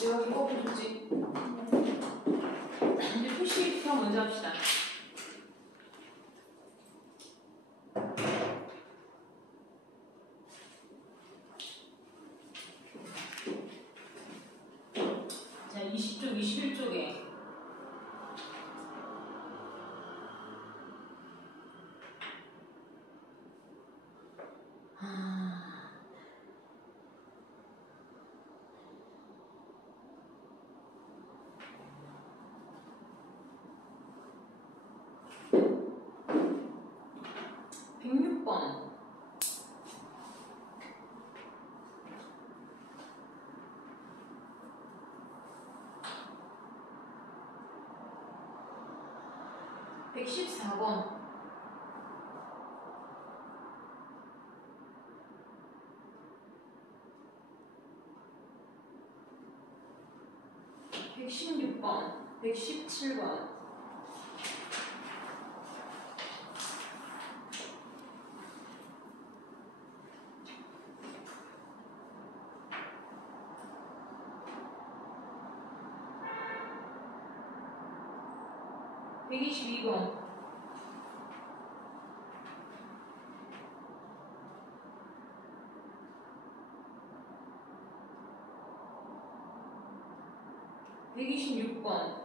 내가 기법을 주지. 이제 푸시부터 먼저 합시다. 자, 20쪽, 21쪽에 (106번) 114번 116번 117번 122번 126번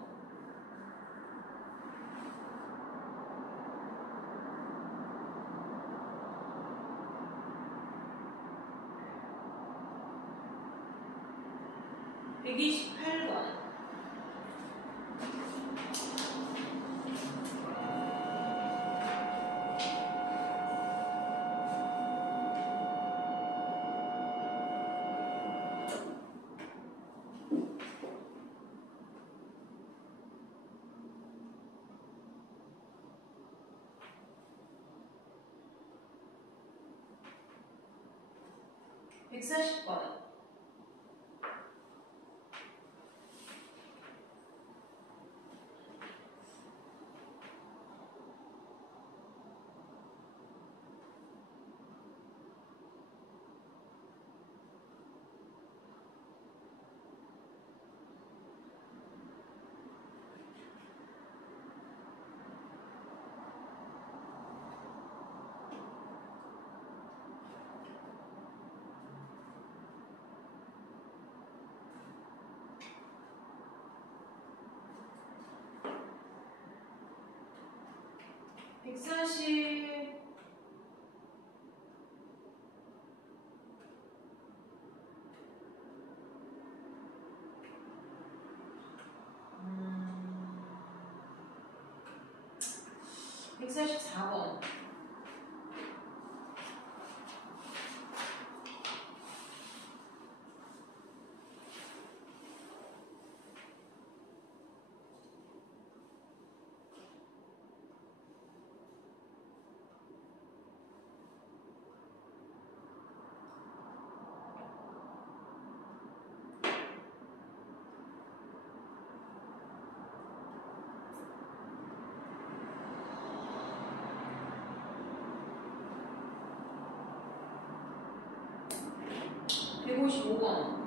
128번 140번 140 144번 155번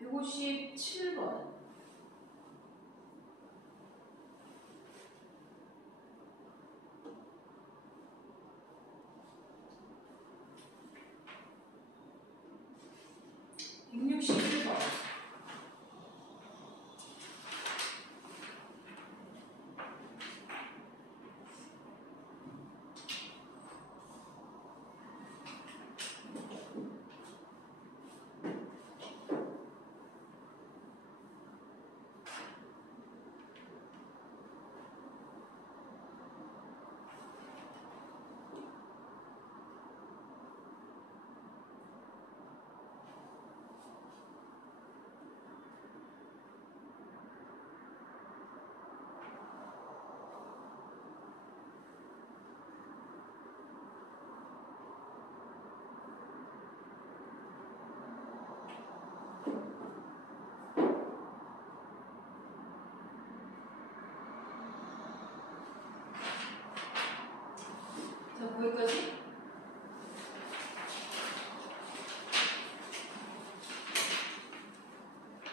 157번 161번 162번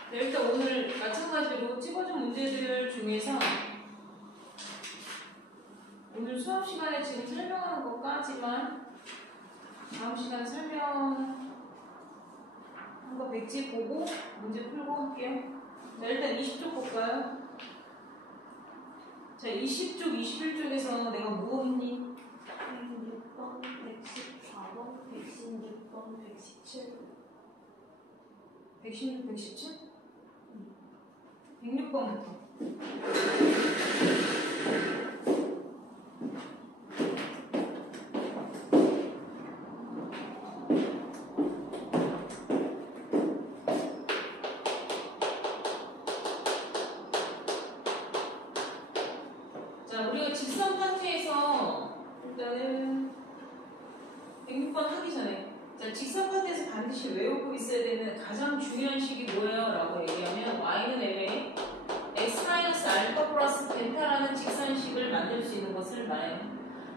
네, 일단 오늘 마찬가지로 찍어준 문제들 중에서 오늘 수업 시간에 지금 설명하는 것까지만 다음 시간에 설명한 거 백지 보고 문제 풀고 할게요. 자, 일단 20쪽 볼까요? 자, 20쪽, 21쪽에서 내가 뭐 했니? 106번, 114번, 116번, 117번. 116, 117? 106번부터. 자, 우리가 직선 파트에서 일단은 106번 하기 전에 자, 직선 파트에서 반드시 외우고 있어야 되는 가장 중요한 식이 뭐예요? 라고 얘기하면 y는 m에 x-알파 플러스 벤타라는 직선식을 만들 수 있는 것을 말해요.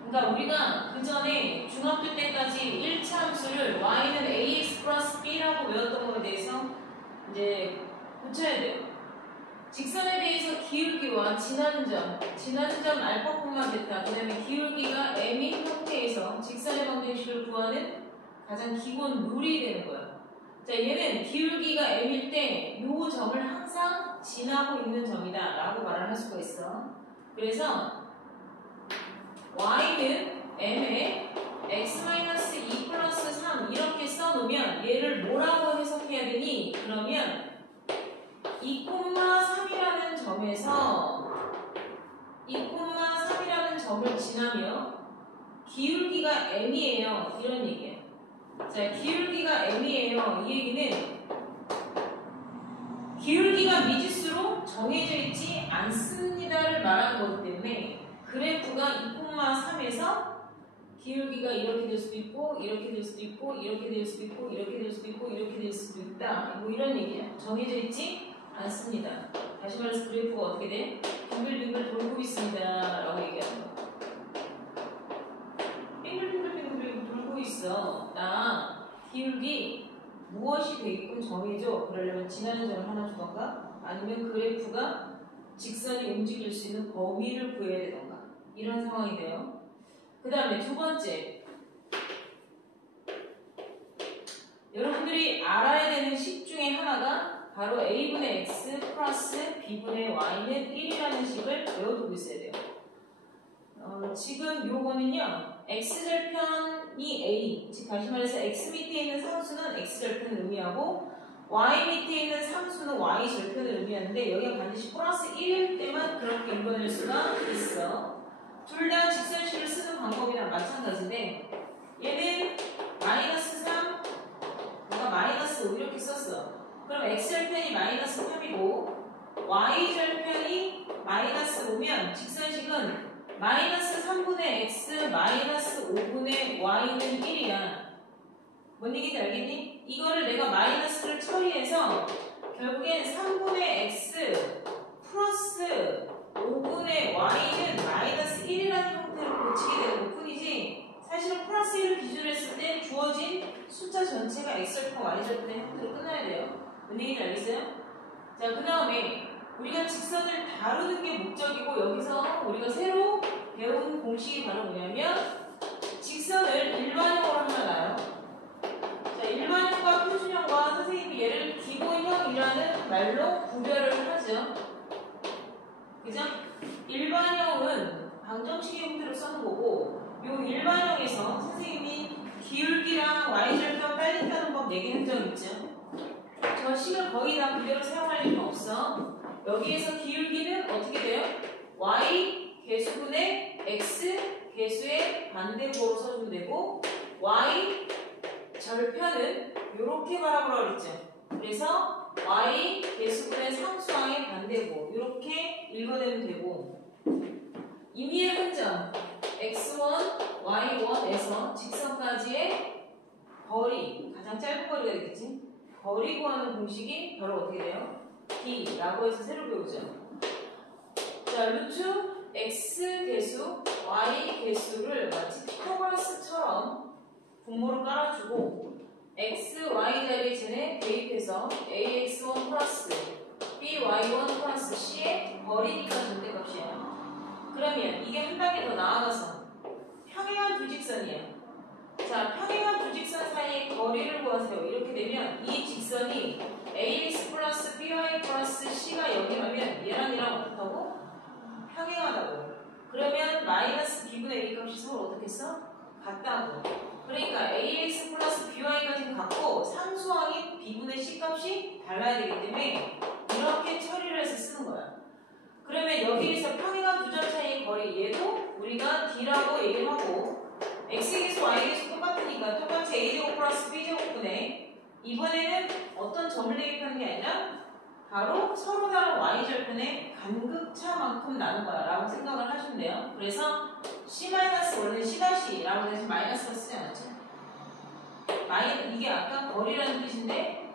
그러니까 우리가 그 전에 중학교 때까지 1차 함수를 y는 ax 플러스 b라고 외웠던 것에 대해서 이제 고쳐야 돼요. 직선에 대해서 기울기와 지나는 점 알파, 베타, 그 다음에 기울기가 m인 형태에서 직선의 방정식을 구하는 가장 기본 룰이 되는 거예요. 자, 얘는 기울기가 m일 때 이 점을 항상 지나고 있는 점이다 라고 말을 할 수가 있어. 그래서 y는 m에 x-2 플러스 3 이렇게 써놓으면 얘를 뭐라고 해석해야 되니? 그러면 2,3이라는 점에서 2,3이라는 점을 지나며 기울기가 m이에요. 이런 얘기예요. 자, 기울기가 m이에요. 이 얘기는 기울기가 미지수로 정해져 있지 않습니다를 말하는 거기 때문에 그래프가 2,3에서 기울기가 이렇게 될 수도 있고 이렇게 될 수도 있고 이렇게 될 수도 있고 이렇게 될 수도 있고 이렇게 될 수도 있다. 뭐 이런 얘기예요. 정해져 있지 않습니다. 다시 말해서 그래프가 어떻게 돼? 빙글빙글 돌고 있습니다. 라고 얘기하는 거. 빙글빙글 돌고 있어. 나 기울기 무엇이 되게끔 정해줘. 그러려면 지나는 점을 하나 주던가 아니면 그래프가 직선이 움직일 수 있는 범위를 구해야 되던가 이런 상황이 돼요. 그 다음에 두 번째, 여러분들이 알아야 되는 식 중에 하나가 바로 a분의 x 플러스 b분의 y는 1이라는 식을 외워두고 있어야 돼요. 지금 요거는요 x절편이 a, 즉 다시 말해서 x 밑에 있는 상수는 x절편을 의미하고 y 밑에 있는 상수는 y절편을 의미하는데 여기가 반드시 플러스 1일 때만 그렇게 읽어낼 수가 있어. 둘 다 직선식을 쓰는 방법이랑 마찬가지인데 얘는 마이너스 3, 뭔가 마이너스 5 이렇게 썼어. 그럼 x절편이 마이너스 3이고 y절편이 마이너스 5면 직선식은 마이너스 3분의 x 마이너스 5분의 y는 1이야. 뭔 얘기인지 알겠니? 이거를 내가 마이너스를 처리해서 결국엔 3분의 x 플러스 5분의 y는 마이너스 1이라는 형태로 고치게 되는 것 뿐이지 사실은 플러스 1을 기준으로 했을 때 주어진 숫자 전체가 x절편, y절편의 형태로 끝나야 돼요. 뭔 얘기인지 알겠어요? 자, 그 다음에 우리가 직선을 다루는 게 목적이고 여기서 우리가 새로 배운 공식이 바로 뭐냐면 직선을 일반형으로 하면 나요. 자, 일반형과 표준형과 선생님이 얘를 기본형이라는 말로 구별을 하죠. 그죠? 일반형은 방정식의 형태로 써는 거고 요 일반형에서 선생님이 기울기랑 y절편 빨리 따는 법 4개 한 적 있죠? 저 식을 거의 다 그대로 사용할 일은 없어. 여기에서 기울기는 어떻게 돼요? y 개수분의 x 개수의 반대곱으로 써주면 되고 y 절편은 이렇게 바라보라고 그랬죠. 그래서 y 개수분의 상수항의 반대곱 이렇게 읽어내면 되고 임의의 흔점 x1, y1에서 직선까지의 거리, 가장 짧은 거리가 되겠지. 거리 구하는 공식이 바로 어떻게 돼요? d라고 해서 새로 배우죠. 자, 루트 x 개수, y 개수를 마치 피타고라스처럼 분모를 깔아주고 x, y 자리에 쟤네 대입해서 ax1 플러스 y1 플러스 c의 거리니까 절대값이에요. 그러면 이게 한 단계 더 나아가서 평행한 두 직선이에요. 자, 평행한 두 직선 사이의 거리를 구하세요. 이렇게 되면 이 직선이 ax 플러스 by 플러스 c가 0이라면 얘랑 얘랑 어떻다고? 평행하다고. 그러면 마이너스 b분의 a 값이 서로 어떻게 써? 같다고. 그러니까 ax 플러스 by까지는 같고 상수항인 b분의 c 값이 달라야 되기 때문에 이렇게 처리를 해서 쓰는 거야. 그러면 여기에서 평행한 두 점 사이의 거리 얘도 우리가 d라고 얘기를 하고 x에서 y에서 똑같으니까 똑같이 a제곱 플러스 b제곱분의 이번에는 어떤 점을 대입하는 게 아니라 바로 서로 다른 y절편의 간극차만큼 나는 거야 라고 생각을 하시면 돼요. 그래서 c- 원래는 c-라고 해서 마이너스가 쓰지 않았죠. 이게 아까 거리라는 뜻인데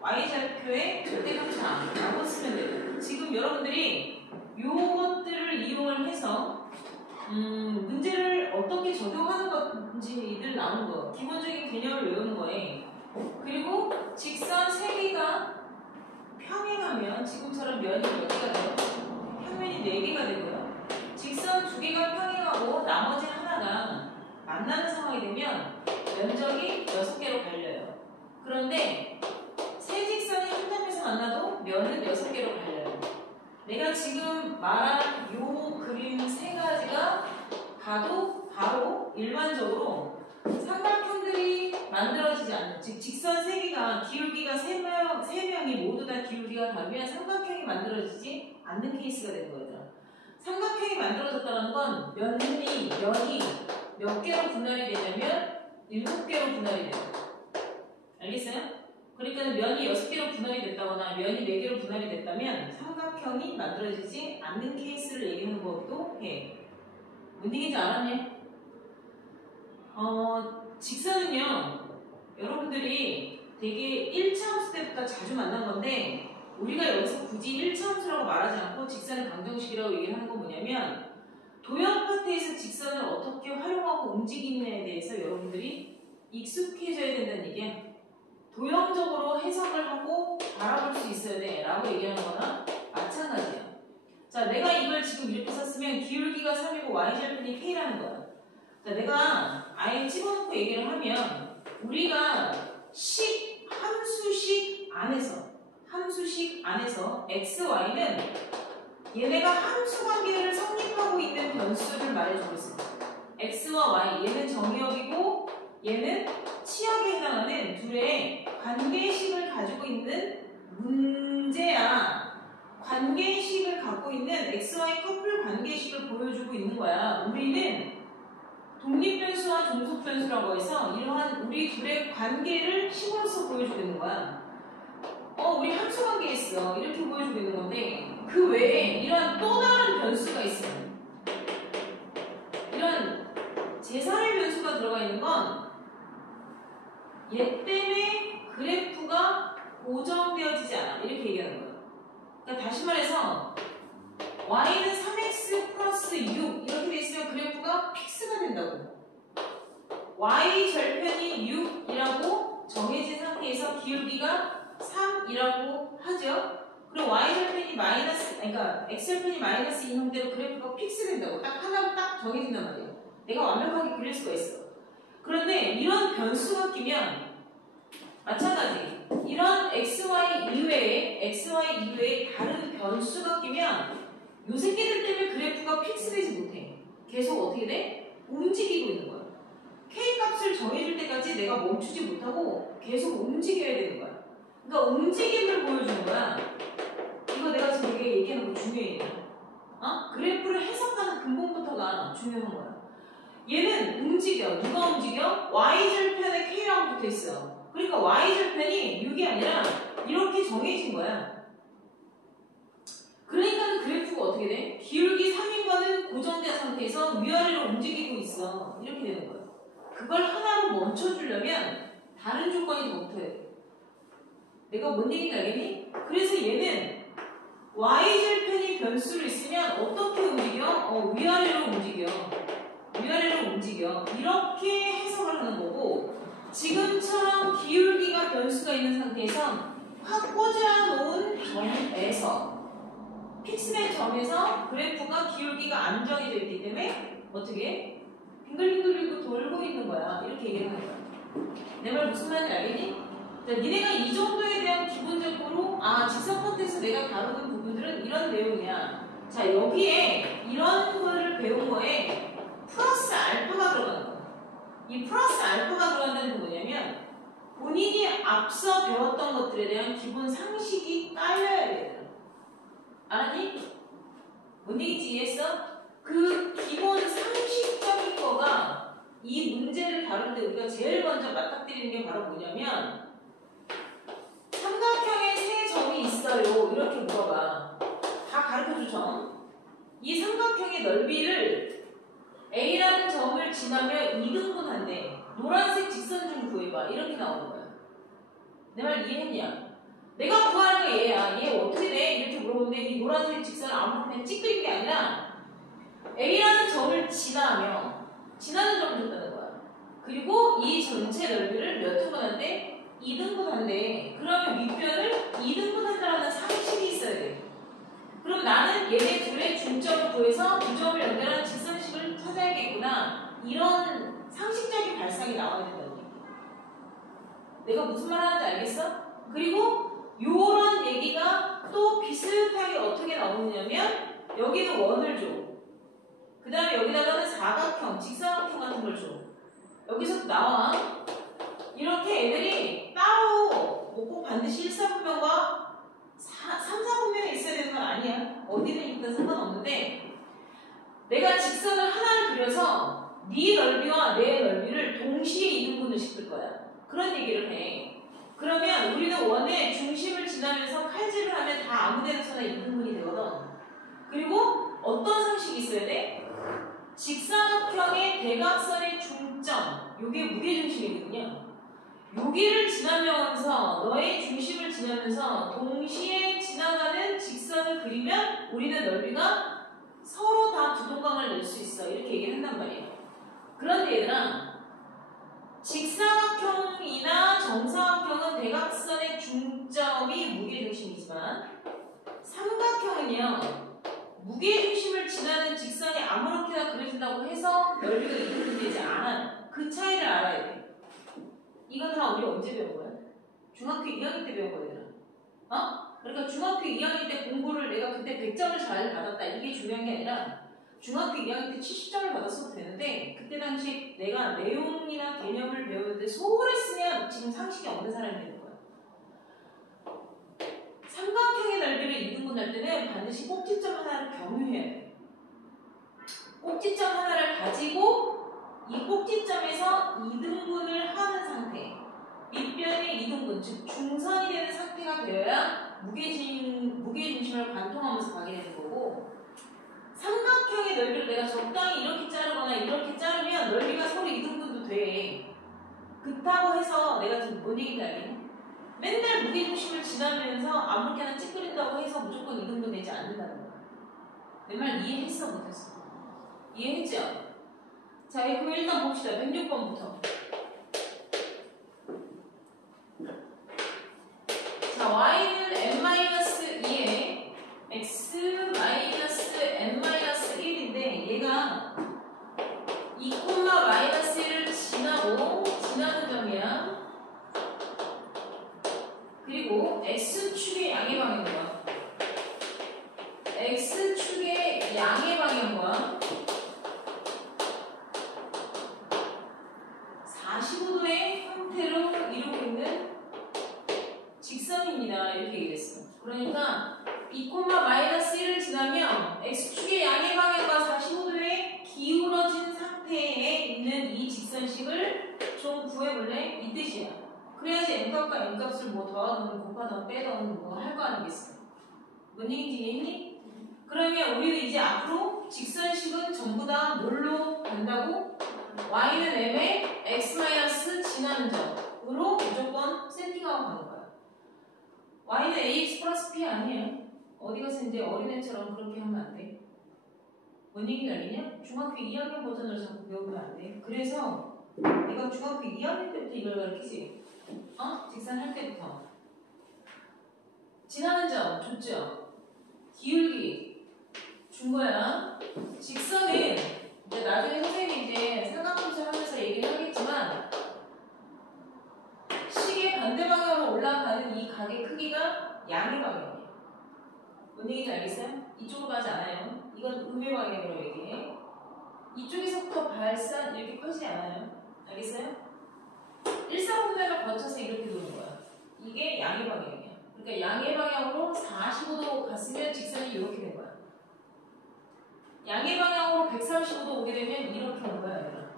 y절표의 절대값차라고 쓰면 돼요. 지금 여러분들이 요것들을 이용을 해서 문제를 어떻게 적용하는 건지들 나오는 거 기본적인 개념을 외우는 거예요. 그리고 직선 3개가 평행하면 지금처럼 면이 몇 개가 돼요? 평면이 4개가 되고요. 직선 2개가 평행하고 나머지 하나가 만나는 상황이 되면 면적이 6개로 갈려요. 그런데 세 직선이 한 점에서 만나도 면은 6개로 갈려요. 내가 지금 말한 요 그림 3가지가 봐도 바로 일반적으로 삼각형들이 만들어지지 않는, 즉 직선 3개가 기울기가 3명이 모두 다 기울기가 다르면 삼각형이 만들어지지 않는 케이스가 되는 거죠. 삼각형이 만들어졌다는 건 면이 몇 개로 분할이 되냐면 7개로 분할이 돼요. 알겠어요? 그러니까 면이 6개로 분할이 됐다거나 면이 4개로 분할이 됐다면 삼각형이 만들어지지 않는 케이스를 얘기하는 것도 해. 뭔 얘기인지 알았네? 직선은요, 여러분들이 되게 1차 함수 때부터 자주 만난 건데 우리가 여기서 굳이 1차 함수라고 말하지 않고 직선의 방정식이라고 얘기를 하는 건 뭐냐면 도형 파트에서 직선을 어떻게 활용하고 움직이느냐에 대해서 여러분들이 익숙해져야 된다는 얘기야. 도형적으로 해석을 하고 바라볼 수 있어야 돼 라고 얘기하는 거나 마찬가지야. 자, 내가 이걸 지금 이렇게 썼으면 기울기가 3이고 y절편이 k라는 거야. 자, 내가 아예 집어넣고 얘기를 하면 우리가 함수식 안에서 x, y는 얘네가 함수 관계를 성립하고 있는 변수를 말해주고 있어. x와 y, 얘는 정의역이고 얘는 치역에 해당하는 둘의 관계식을 가지고 있는 문제야. 관계식을 갖고 있는 XY 커플 관계식을 보여주고 있는 거야. 우리는 독립변수와 종속변수라고 해서 이러한 우리 둘의 관계를 식으로서 보여주고 있는 거야. 우리 함수 관계에 있어. 이렇게 보여주고 있는 건데 그 외에 이런 또 다른 변수가 있어. 이런 제3의 변수가 들어가 있는 건 얘 때문에 그래프가 고정되어지지 않아. 이렇게 얘기하는 거예요. 그러니까 다시 말해서 y는 3x 플러스 6 이렇게 돼 있으면 그래프가 픽스가 된다고. y 절편이 6이라고 정해진 상태에서 기울기가 3이라고 하죠. 그럼 y 절편이 그러니까 x 절편이 마이너스인 형태로 그래프가 픽스된다고. 딱 하나로 딱 정해진단 말이에요. 내가 완벽하게 그릴 수가 있어. 그런데 이런 변수가 끼면 마찬가지. 이런 XY 이외에 다른 변수가 끼면 요 새끼들 때문에 그래프가 픽스되지 못해. 계속 어떻게 돼? 움직이고 있는 거야. K 값을 정해줄 때까지 내가 멈추지 못하고 계속 움직여야 되는 거야. 그러니까 움직임을 보여주는 거야. 이거 내가 지금 되게 얘기하는 거 중요해. 그래프를 해석하는 근본부터가 중요한 거야. 얘는 움직여. 누가 움직여? Y절편에 K라고 붙어 있어. 그러니까 Y절편이 6이 아니라 이렇게 정해진 거야. 그러니까 그래프가 어떻게 돼? 기울기 3인 거는 고정된 상태에서 위아래로 움직이고 있어. 이렇게 되는 거야. 그걸 하나로 멈춰주려면 다른 조건이 더 붙어야 돼. 내가 뭔 얘기인지 알겠니? 그래서 얘는 Y절편이 변수로 있으면 어떻게 움직여? 위아래로 움직여. 이렇게 해석을 하는 거고 지금처럼 기울기가 변수가 있는 상태에서 확 꽂아 놓은 점에서 그래프가 기울기가 안 정해져 있기 때문에 어떻게 빙글빙글 돌고 있는 거야. 이렇게 얘기를 하는 거야. 내 말 무슨 말인지 알겠니? 자, 니네가 이 정도에 대한 기본적으로 직선 컨텍스트 내가 다루는 부분들은 이런 내용이야. 자, 여기에 이런 거를 배운 거에 플러스 알파가 들어가는 거야. 이 플러스 알파가 들어간다는 게 뭐냐면 본인이 앞서 배웠던 것들에 대한 기본 상식이 깔려야 돼. 알았니? 뭔 얘기인지 이해했어? 그 기본 상식적인 거가 이 문제를 다룰 때 우리가 제일 먼저 맞닥뜨리는 게 바로 뭐냐면 삼각형에 세 점이 있어요. 이렇게 물어봐. 다 가르쳐줘 점. 이 삼각형의 넓이를 A라는 점을 지나면 2등분한대. 노란색 직선 좀 구해봐. 이렇게 나오는 거야. 내 말 이해했냐? 내가 구하는 게 얘야. 얘 어떻게 돼? 이렇게 물어보는데 이 노란색 직선을 아무렇게나 찌끄린 게 아니라 A라는 점을 지나면 지나는 점을 줬다는 거야. 그리고 이 전체 넓이를 몇 등분한대? 2등분한대. 그러면 윗변을 2등분한다는 상식이 있어야 돼. 그럼 나는 얘네 둘의 중점을 구해서 두 점을 연결하는 직선식을 찾아야겠구나. 이런 상식적인 발상이 나와야 된다는 얘기. 내가 무슨 말 하는지 알겠어? 그리고 요런 얘기가 또 비슷하게 어떻게 나오느냐면 여기는 원을 줘. 그 다음에 여기다가는 사각형, 직사각형 같은 걸 줘. 여기서 나와. 이렇게 애들이 따로 꼭 반드시 1사분면과 3사분면에 있어야 되는 건 아니야. 어디는 있든 상관없는데 내가 직선을 하나를 그려서 네 넓이와 내 넓이를 동시에 2등분을 시킬 거야. 그런 얘기를 해. 그러면 우리는 원의 중심을 지나면서 칼질을 하면 다 아무데나 서나 2등분이 되거든. 그리고 어떤 상식이 있어야 돼? 직사각형의 대각선의 중점, 요게 무게중심이거든요. 여기를 지나면서 너의 중심을 지나면서 동시에 지나가는 직선을 그리면 우리는 넓이가 서로 다 두 동강을 낼 수 있어. 이렇게 얘기를 한단 말이에요. 그런데 얘들아, 직사각형이나 정사각형은 대각선의 중점이 무게중심이지만 삼각형은요, 무게중심을 지나는 직선이 아무렇게나 그려진다고 해서 넓이가 이렇게 되지 않아요. 그 차이를 알아야 돼. 이거 다 우리 언제 배운 거야? 중학교 2학년 때 배운 거야. 그러니까 중학교 2학년 때 공부를 내가 그때 100점을 잘 받았다. 이게 중요한 게 아니라 중학교 2학년 때 70점을 받았어도 되는데 그때 당시 내가 내용이나 개념을 배우는데 소홀했으면 지금 상식이 없는 사람이 되는 거야. 삼각형의 넓이를 2등분할 때는 반드시 꼭지점 하나를 경유해야 돼. 꼭지점 하나를 가지고 이 꼭지점에서 2등분을 하는 상태. 밑변의 2등분, 즉 중선이 되는 상태가 되어야 무게중심을 관통하면서 가게 되는 거고, 삼각형의 넓이를 내가 적당히 이렇게 자르거나 이렇게 자르면 넓이가 서로 2등분도 돼. 그렇다고 해서 내가 지금 뭔 얘기인지 알겠니? 맨날 무게중심을 지나면서 아무렇게나 찌끄린다고 해서 무조건 2등분 되지 않는다는 거야. 내 말 이해했어? 못했어? 이해했죠? 자, 그럼 일단 봅시다. 106번부터. 자, y는 n-2에 x-n-1인데 얘가 2,-1을 지나고 지나는 점이야. 그리고 x축의 양의 방향과 x축의 양의 방향과 45도의 형태로 이루고 있는 직선입니다. 이렇게 얘기했어. 그러니까 2,-1을 지나면 x축의 양의 방향과 45도에 기울어진 상태에 있는 이 직선식을 좀 구해볼래? 이 뜻이야. 그래야지 n값과 n값을 뭐 더하든 곱하든 빼든 뭐 할 거 아니겠어. 뭔 얘기인지 이해했니? 그러면 우리는 이제 앞으로 직선식은 전부 다 뭘로 간다고? y는 m에 x- 지나는 점으로 무조건 세팅하고 가는 거야. y는 ax 플러스 p 아니에요. 어디 가서 이제 어린애처럼 그렇게 하면 안 돼. 뭔 얘기인지 알겠냐? 중학교 2학년 버전을 자꾸 배우면 안 돼. 그래서 내가 중학교 2학년 때부터 이걸 가르치지. 직선할 때부터. 지나는 점 좋죠? 기울기 준 거야. 직선은 이제 나중에 선생님이 이제 삼각함수 하면서 얘기를 하겠지만 식의 반대 방향으로 올라가는 이 각의 크기가 양의 방향이에요. 뭔 얘기인지 알겠어요? 이쪽으로 가지 않아요. 이건 음의 방향으로 얘기해. 이쪽에서부터 발산 이렇게 펴지 않아요. 알겠어요? 일사분면을 거쳐서 이렇게 도는 거야. 이게 양의 방향이야. 그러니까 양의 방향으로 45도 갔으면 직선이 이렇게 된 거야. 양의 방향으로 145도 오게 되면 이렇게 온 거야, 얘들아.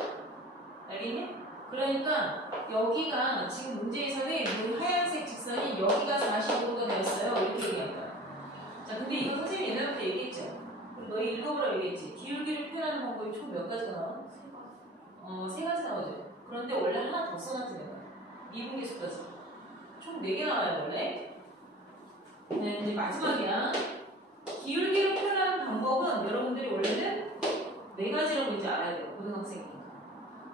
알겠니? 그러니까 여기가 지금 문제에서는 이 하얀색 직선이 여기가 45도가 되었어요. 이렇게 얘기한 거야. 자, 근데 이거 선생님이 옛날부터 얘기했죠. 그리고 너희 읽어보라 얘기했지. 기울기를 표현하는 방법이 총 몇 가지가 나와? 세 가지 나오죠. 그런데 원래 하나 더 써놨지 내가. 미분계수까지. 총 4개 나와요 원래. 네, 이제 마지막이야. 기울기를 표현하는 방법은 여러분들이 원래는 4가지라고 이제 알아야 돼요. 고등학생이니까.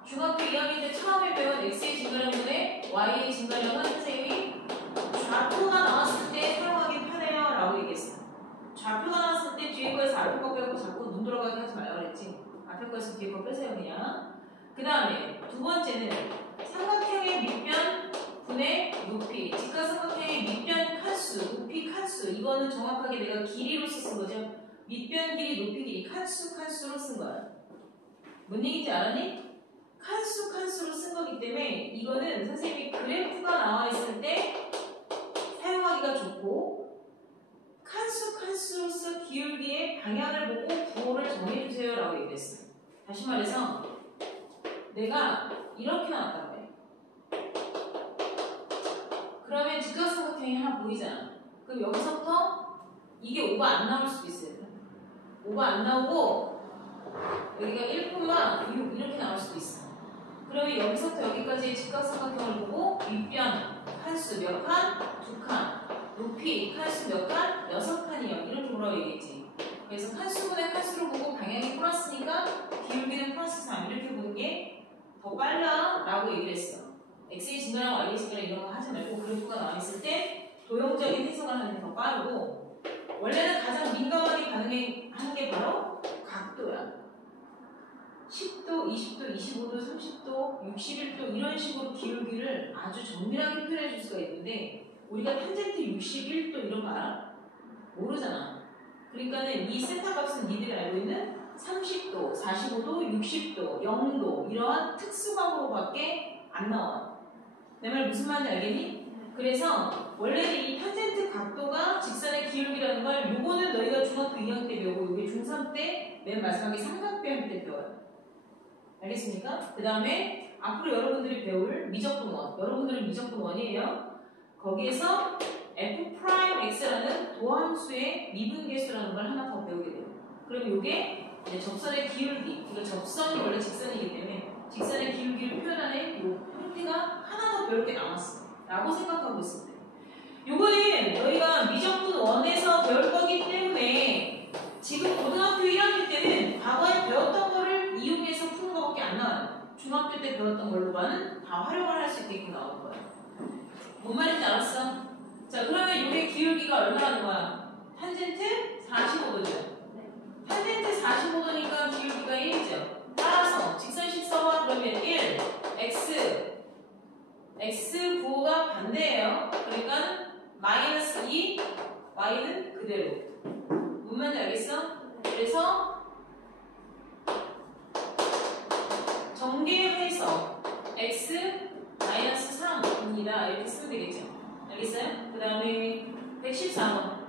중학교 2학년 때 처음에 배운 x의 증가량분의 y의 증가량은 선생님이 좌표가 나왔을 때 사용하기 편해요 라고 얘기했어. 좌표가 나왔을 때 뒤에 거에서 앞에 거 빼고 자꾸 눈 돌아가게 하지 말라 그랬지. 앞에 거에서 뒤에 거 빼세요 그냥. 그 다음에 두 번째는 삼각형의 밑변 분의 높이. 직각삼각형의 밑변 칸수, 높이 칸수. 이거는 정확하게 내가 길이로서 쓴 거죠. 밑변 길이, 높이 길이, 칸수로 쓴 거야. 뭔 얘기인지 알았니? 칸수로 쓴 거기 때문에 이거는 선생님이 그래프가 나와 있을 때 사용하기가 좋고 칸수로서 기울기의 방향을 보고 부호를 정해주세요 라고 얘기했어요. 다시 말해서 내가 이렇게 나왔단 말이야. 그러면 직각삼각형이 하나 보이잖아. 그럼 여기서부터 이게 5가 안 나올 수도 있어요. 5가 안 나오고 여기가 1,6 이렇게 나올 수도 있어. 그러면 여기서부터 여기까지의 직각삼각형을 보고 윗변 칸수 몇 칸? 2칸. 높이 칸수 몇 칸? 6칸이요. 이렇게 뭐라고 얘기했지. 그래서 칸수분의 칸수를 보고 방향이 플러스니까 기울기는 플러스 3 이렇게 보는 게 더 빨라 라고 얘기를 했어. x의 증가랑 y의 증가랑 이런 거 하지 말고 그래프가 나와 있을 때 도형적인 해석을 하는 게 더 빠르고 원래는 가장 민감하게 반응하는 게 바로 각도야. 10도, 20도, 25도, 30도, 61도 이런 식으로 기울기를 아주 정밀하게 표현해 줄 수가 있는데 우리가 탄젠트 61도 이런 거 알아? 모르잖아. 그러니까는 이 세타 값은 니들이 알고 있는 30도, 45도, 60도, 0도 이러한 특수광으로밖에 안 나와. 내 말 무슨 말인지 알겠니? 그래서 원래는 이 탄젠트 각도가 직선의 기울기라는 걸 요거는 너희가 중학교 2학년 때 배우고 이게 중3 때 맨 마지막에 삼각변 때 배워요. 알겠습니까? 그 다음에 앞으로 여러분들이 배울 미적분 원. 여러분들은 미적분 원이에요. 거기에서 f'x라는 도함수의 미분계수라는 걸 하나 더 배우게 돼요. 그럼 이게 이제 접선의 기울기, 그러니까 접선이 원래 직선이기 때문에 직선의 기울기를 표현하는 이 형태가 하나 더 배울 게 남았어 라고 생각하고 있을 때 요거는 너희가 미적분 원에서 배울 거기 때문에 지금 고등학교 1학년 때는 과거에 배웠던 거를 이용해서 푸는 거밖에 안 나와요. 중학교 때 배웠던 걸로만은 다 활용을 할 수 있게끔 나오는 거야. 뭔 말인지 알았어? 자, 그러면 이게 기울기가 얼마나 거야? 탄젠트 45도죠. 탄젠트 45도니까 기울기가 1이죠. 따라서 직선식 써봐. 그러면 1, x 부호가 반대예요. 그러니까 마이너스 2, y는 그대로. 뭔 말인지 알겠어? 그래서 정계해서 x 마이너스 3입니다. 이렇게 쓰면 되겠죠. 알겠어요? 그 다음에 114번.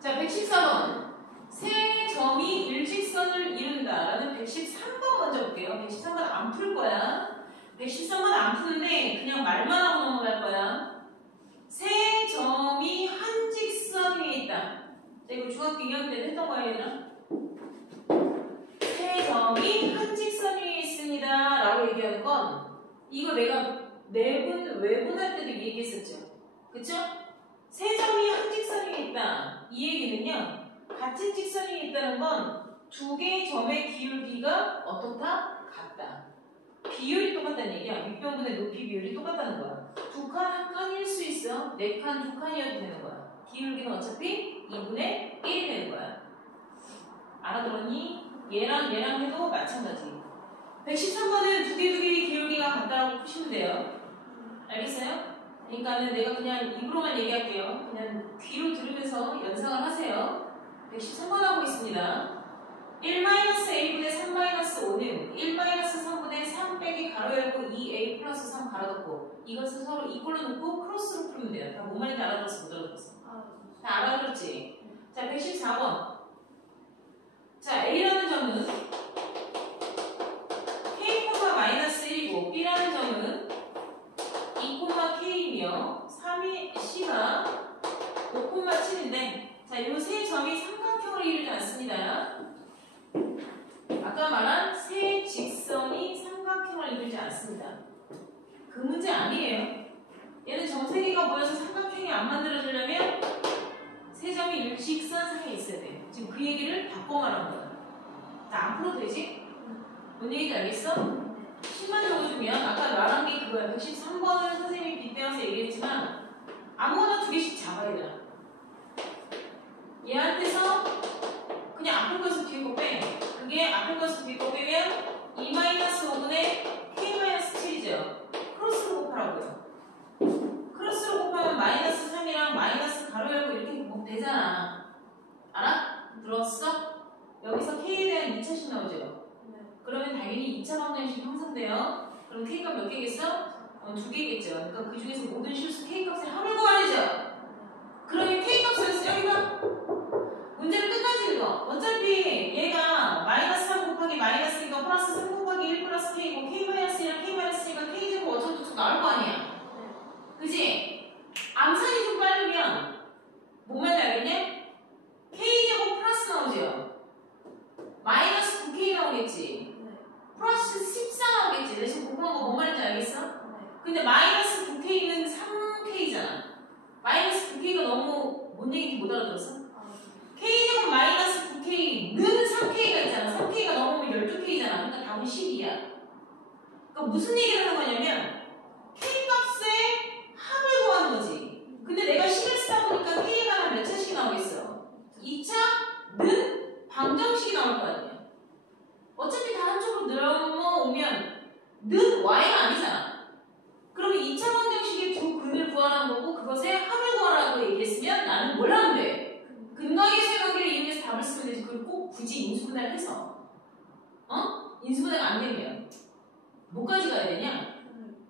자, 114번. 세 점이 일직선을 이룬다라는 113번 먼저 볼게요. 113번 안 풀 거야. 113번 안 푸는데 그냥 말만 하고 넘어갈 거야. 세 점이 한 직선 위에 있다. 자, 이거 중학교 2학년 때 했던 거야, 얘들아? 세 점이 한 직선 위에 있습니다. 라고 얘기하는 건 이거 내가 외분할 때도 얘기했었죠. 그쵸? 세 점이 한 직선 위에 있다. 이 얘기는요. 같은 직선 위에 있다는 건 두 개의 점의 기울기가 어떻다? 같다. 비율이 똑같다는 얘기야. 밑변분의 높이 비율이 똑같다는 거야. 두 칸, 한 칸일 수 있어. 네 칸, 두 칸이어도 되는 거야. 기울기는 어차피 2분의 1이 되는 거야. 알아들었니? 얘랑 해도 마찬가지. 113번은 두 개의 기울기가 같다라고 푸시면 돼요. 알겠어요? 그러니까는 내가 그냥 입으로만 얘기할게요. 그냥 귀로 들으면서 연상을 하세요. 113번 하고 있습니다. 1-a분의 3-5는 1-3분의 3 빼기 가로 열고 2a 플러스 3 가로 닫고 이것을 서로 이꼴로 놓고 크로스로 풀면 돼요. 다 뭔 말인지 알아들었어? 못 알아들었어? 다 알아들었지? 자, 114번. 자, a라는 점은 k,-1이고 b라는 점은 2,k이며 3c가 5,7인데 자, 이 세 점이 삼각형을 이루지 않습니다. 아까 말한 세 직선이 삼각형을 이루지 않습니다. 그 문제 아니에요. 얘는 점세개가 모여서 삼각형이 안 만들어지려면 세 점이 일직선상에 있어야 돼. 지금 그 얘기를 바꿔 말한 거야. 자, 안 풀어도 되지? 뭔 얘기인지 알겠어? 10만 적어주면 아까 말한 게 그거야. 113번은 선생님이 빗대어서 얘기했지만 아무거나 두 개씩 잡아야 돼. 얘한테서 그냥 앞에 거에서 뒤에 거 빼. 그게 앞에 거에서 뒤에 거 빼면 2-5분의 k-7이죠. 크로스로 곱하라고요. 크로스로 곱하면 -3이랑 마이너스 가로 열고 이렇게 되잖아. 알아? 들었어? 여기서 k에 대한 2차식 나오죠? 그러면 당연히 2차 방정식 형성돼요. 그럼 k값 몇 개겠어? 두 개겠죠. 그러니까 그 중에서 모든 실수 k값을 합을 구하죠. 그러면 k값을 여기가 문제를 끝까지 읽어. 어차피 얘가 -3 곱하기 -2가 플러스 3 곱하기 1 플러스 k고 k-1이랑 k-2가 k제곱 어쩌고저쩌고 나올 거 아니야. 그지? 암산이 좀 빠르면 뭔 말인지 알겠냐? k제곱 플러스 나오죠? 마이너스 9k 나오겠지? 플러스 14 나오겠지? 내가 지금 공부한 거 뭔 말인지 알겠어? 근데 마이너스 9k는 3k잖아. 마이너스 9k가 너무 뭔 얘기인지 못 알아들었어? k제곱 마이너스 9k는 3k가 있잖아. 3k가 넘으면 12k잖아. 그러니까 답은 12야. 그러니까 무슨 얘기를 하는 거냐면 k값의 합을 구하는 거지. 근데 내가 식을 쓰다 보니까 k가 몇 차식이 나오겠어? 2차는 방정식이 나올 거 아니야. 어차피 다 한쪽으로 넘어오면 는 y가 아니잖아. 그러면 2차 방정식의 두 근을 구하라는 거고 그것의 합을 구하라고 얘기했으면 나는 뭘 하면 돼? 근각의 관계를 이용해서 답을 쓰면 되지. 그걸 꼭 굳이 인수분해를 해서 인수분해가 안 되면 뭐까지 가야 되냐?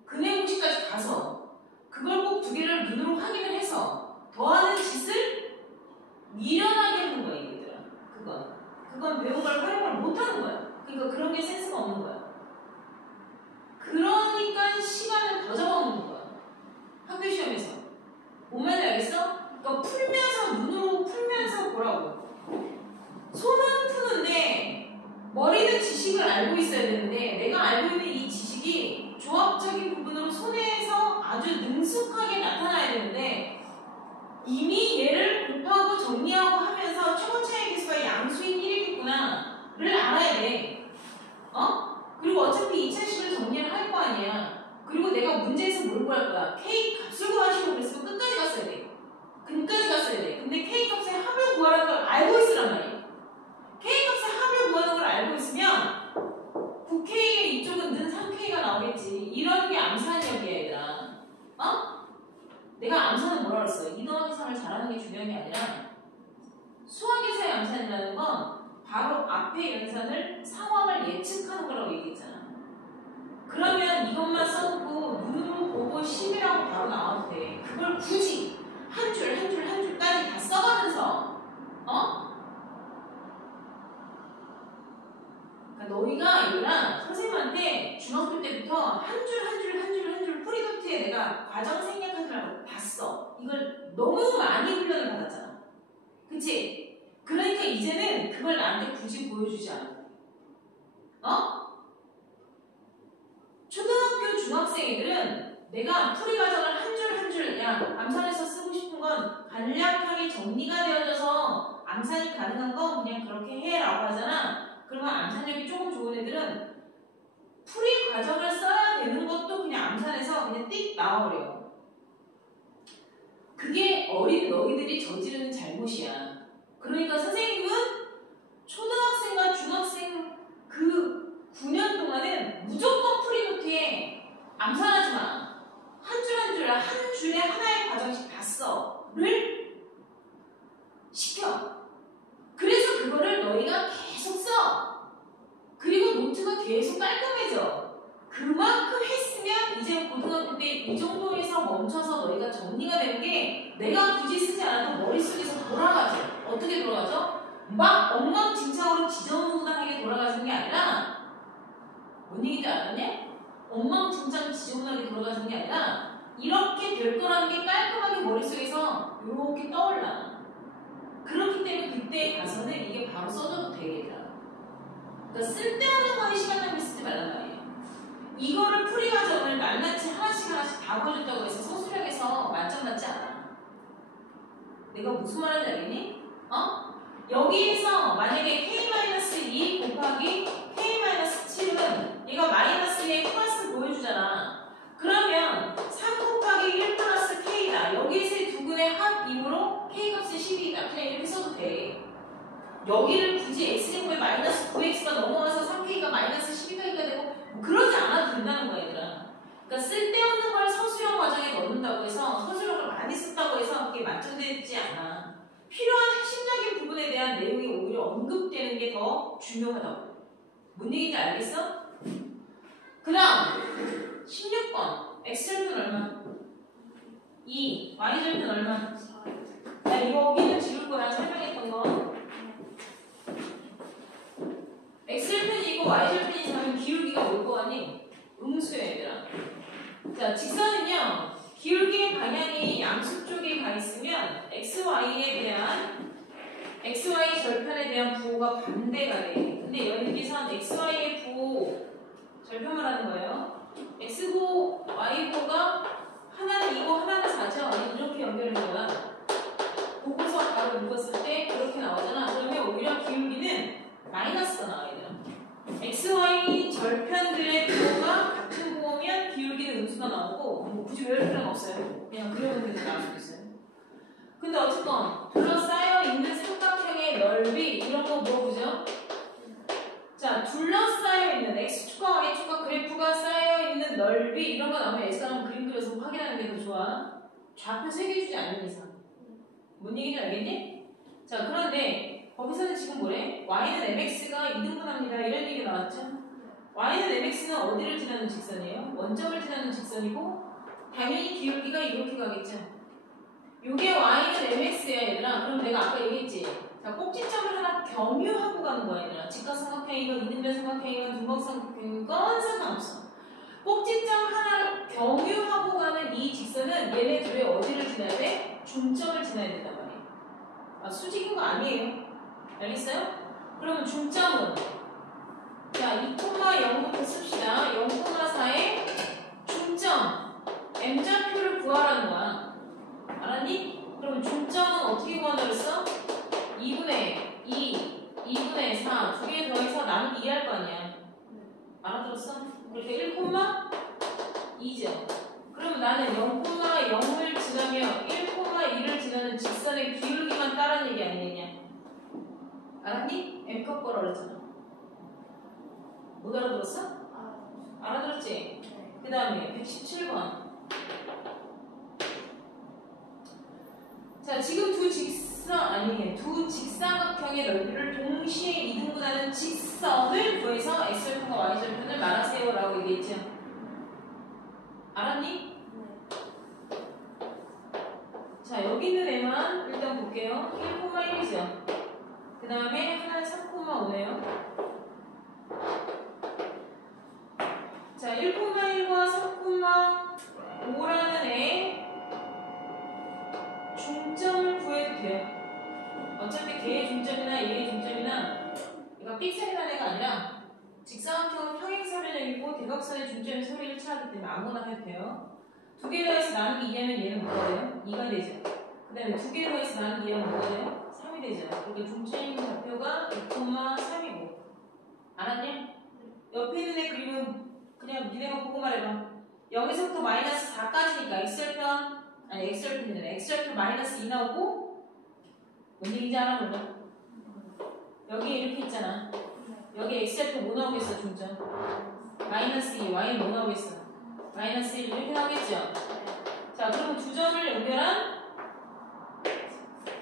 근의 공식까지 가서 그걸 꼭 두 개를 눈으로 확인을 해서 더하는 짓을 미련하게 하는 거야 얘들아. 그건 배운 걸 활용을 못하는 거야. 그러니까 그런 게 센스가 없는 거야. 그러니까 시간을 더 잡아먹는 거야. 학교 시험에서. 뭔 말인지 알겠어? 그러니까 풀면서 눈으로 풀면서 보라고. 손은 푸는데 머리는 지식을 알고 있어야 되는데 내가 알고 있는 이 지식이 조합적인 부분으로 손에서 아주 능숙하게 나타나야 되는데 이미 얘를 곱하고 정리하고 하면서 최고차의 개수가 양수인 1이겠구나를 알아야 돼. 그리고 어차피 2차식을 정리를 할 거 아니야. 그리고 내가 문제에서 뭘 구할 거야? k 값을 구하시고 그랬으면 끝까지 갔어야 돼. 근까지 갔어야 돼. 근데 k 값의 합을 구하라는 걸 알고 있으란 말이야. k 값의 합을 구하는 걸 알고 있으면 9k의 이쪽은 는 3k가 나오겠지. 이런 게 암산력이야 얘들아. 내가 암산은 뭐라 그랬어? 2 더하기 3을 잘하는 게 중요한 게 아니라 수학에서의 암산이라는 건 바로 앞에 연산을 상황을 예측하는 거라고 얘기했잖아. 그러면 이것만 써놓고 눈으로 보고 10이라고 바로 나와도 돼. 그걸 굳이 한 줄까지 다 써가면서 그러니까 너희가 얘랑 선생님한테 중학교 때부터 한 줄 프리노트에 내가 과정 생략하느라고 봤어. 이걸 너무 많이 훈련을 받았잖아. 그치? 그러니까 이제는 그걸 나한테 굳이 보여주지 않아. 초등학교 중학생애들은 내가 풀이 과정을 한 줄 암산해서 쓰고 싶은 건 간략하게 정리가 되어져서 암산이 가능한 건 그냥 그렇게 해라고 하잖아. 그러면 암산력이 조금 좋은 애들은 풀이 과정을 써야 되는 것도 그냥 암산해서 그냥 띡 나와버려. 그게 어린 너희들이 저지르는 잘못이야. 그러니까 선생님은 초등학생과 중학생 그 9년 동안은 무조건 프리노트에 암산하지 마. 한 줄 한 줄, 한 줄에 하나의 과정씩 다 써를 시켜. 그래서 그거를 너희가 계속 써. 그리고 노트가 계속 깔끔해져. 그만큼 했으면 이제 고등학교 때 이 정도에서 멈춰서 너희가 정리가 되는 게 내가 굳이 쓰지 않아도 머릿속에서 돌아가죠. 어떻게 돌아가죠? 막 엉망진창으로 지저분하게 돌아가는 게 아니라 뭔 얘기인지 알았냐? 엉망진창 지저분하게 돌아가는 게 아니라 이렇게 될 거라는 게 깔끔하게 머릿속에서 이렇게 떠올라. 그렇기 때문에 그때 가서는 이게 바로 써줘도 되겠다. 그러니까 쓸데없는 거에 시간 낭비 쓰지 말란 말이에요. 이거를 풀이 과정을 낱낱이 하나씩 다 보여준다고 해서 소수력에서 만점 받지 않아. 내가 무슨 말하는지 알겠니? 여기에서 만약에 K-2 곱하기 K-7은 얘가 마이너스의 플러스 보여주잖아. 그러면 3 곱하기 1 플러스 K다. 여기에서의 두 근의 합임으로 K값은 12다. 그냥 이렇게 써도 돼. 여기를 굳이 X제곱에 마이너스 9X가 넘어와서 3K가 마이너스 12K가 되고 뭐 그러지 않아도 된다는 거야, 얘들아. 그러니까 쓸데없는 걸 서술형 과정에 넣는다고 해서 서술형을 많이 썼다고 해서 그게 만점되지 않아. 필요한 핵심적인 부분에 대한 내용이 오히려 언급되는 게 더 중요하다고. 뭔 얘기인지 알겠어? 그 다음 16번 X절편 얼마? 2 Y절편 얼마? 나 여기는 지울 거야. 설명했던 거. X절편이 이고 Y절편이 자면 기울기가 올 거 아니? 음수야 얘들아. 자, 직선은요 기울기의 방향이 양수 쪽에 가 있으면 XY 절편에 대한 부호가 반대가 돼. 근데 여기선 XY의 부호 절편 말하는 거예요. X고 Y고가 하나는 2고 하나는 4죠. 이렇게 연결된 거야. 보고서 바로 묶었을 때 그렇게 나오잖아. 그러면 오히려 기울기는 마이너스가 나와요. XY 절편들의 부호가 같은 부호면 기울기는 음수가 나오고 뭐 굳이 외울 필요는 없어요. 그냥 그려보는 게 나올 수도 있어요. 근데 어쨌건 둘러싸여 있는 삼각형의 넓이 이런 거 물어보죠. 자, 둘러싸여 있는 X축과 Y축과 그래프가 쌓여 있는 넓이 이런 거 나오면 X가 한번 그림 그려서 확인하는 게 더 좋아. 좌표 새겨주지 않는 이상. 뭔 얘기인지 알겠니? 자, 그런데 거기서는 지금 뭐래? Y는 MX가 2등분합니다. 이런 얘기 나왔죠? Y는 MX는 어디를 지나는 직선이에요? 원점을 지나는 직선이고 당연히 기울기가 이렇게 가겠죠? 요게 Y는 MX야 얘들아. 그럼 내가 아까 얘기했지? 자, 꼭지점을 하나 경유하고 가는 거야 얘들아. 직각삼각형이건 이등변 삼각형이건 둔각삼각형이건 상관없어. 꼭지점 하나 경유하고 가는 이 직선은 얘네 둘의 어디를 지나야 돼? 중점을 지나야 된단 말이에요. 아, 수직인 거 아니에요. 알겠어요? 그러면 중점은 자 2,0부터 씁시다. 0,4의 중점 M좌표를 구하라는 거야. 알았니? 그럼 중점은 어떻게 구한다고 했어? 2분의 2, 2분의 4 두 개 더해서 나누기 2 할 거 아니야. 알아들었어? 그러니까 1,2죠. 그럼 나는 0,0을 지나며 1,2를 지나는 직선의 기울기만 따라는 얘기 아니겠냐? 알았니? M값 보라 그랬잖아. 못 알아들었어? 알아들었지? 그 다음에 117번. 자, 지금 두 직사각형의 넓이를 동시에 2등분하는 직선을 구해서 X절편과 Y절편을 말하세요 라고 얘기했죠. 알았니? 자, 여기 있는 애만 일단 볼게요. 1,1이죠. 그 다음에 하나는 3,5네요. 자, 1,1과 3,5라는 애 중점을 구해도 돼요. 어차피 걔의 중점이나 얘의 중점이나 얘가 삑살이 나는 애가 아니라 직사각형은 평행사변형이고 대각선의 중점이 서로 일치하기 때문에 아무거나 해도 돼요. 두 개 더해서 나누기 2하면 얘는 뭐가 돼요? 2가 되죠. 그 다음에 두 개 더해서 나누기 2하면 뭐가 돼요? 3이 되죠. 그러니까 중점 좌표가 2,3이고. 알았냐? 옆에 있는 애 그림은 그냥 니네가 보고 말해봐. 0에서부터 마이너스 4까지니까 X절편 아니 x절편이네. x절편 마이너스 2 나오고 뭔 얘기인지 알아 몰라? 여기 이렇게 있잖아. 여기 x절편 뭐 나오겠어 중점? 마이너스 2, y는 뭐 나오겠어? 마이너스 1 이렇게 나오겠죠? 자 그러면 두 점을 연결한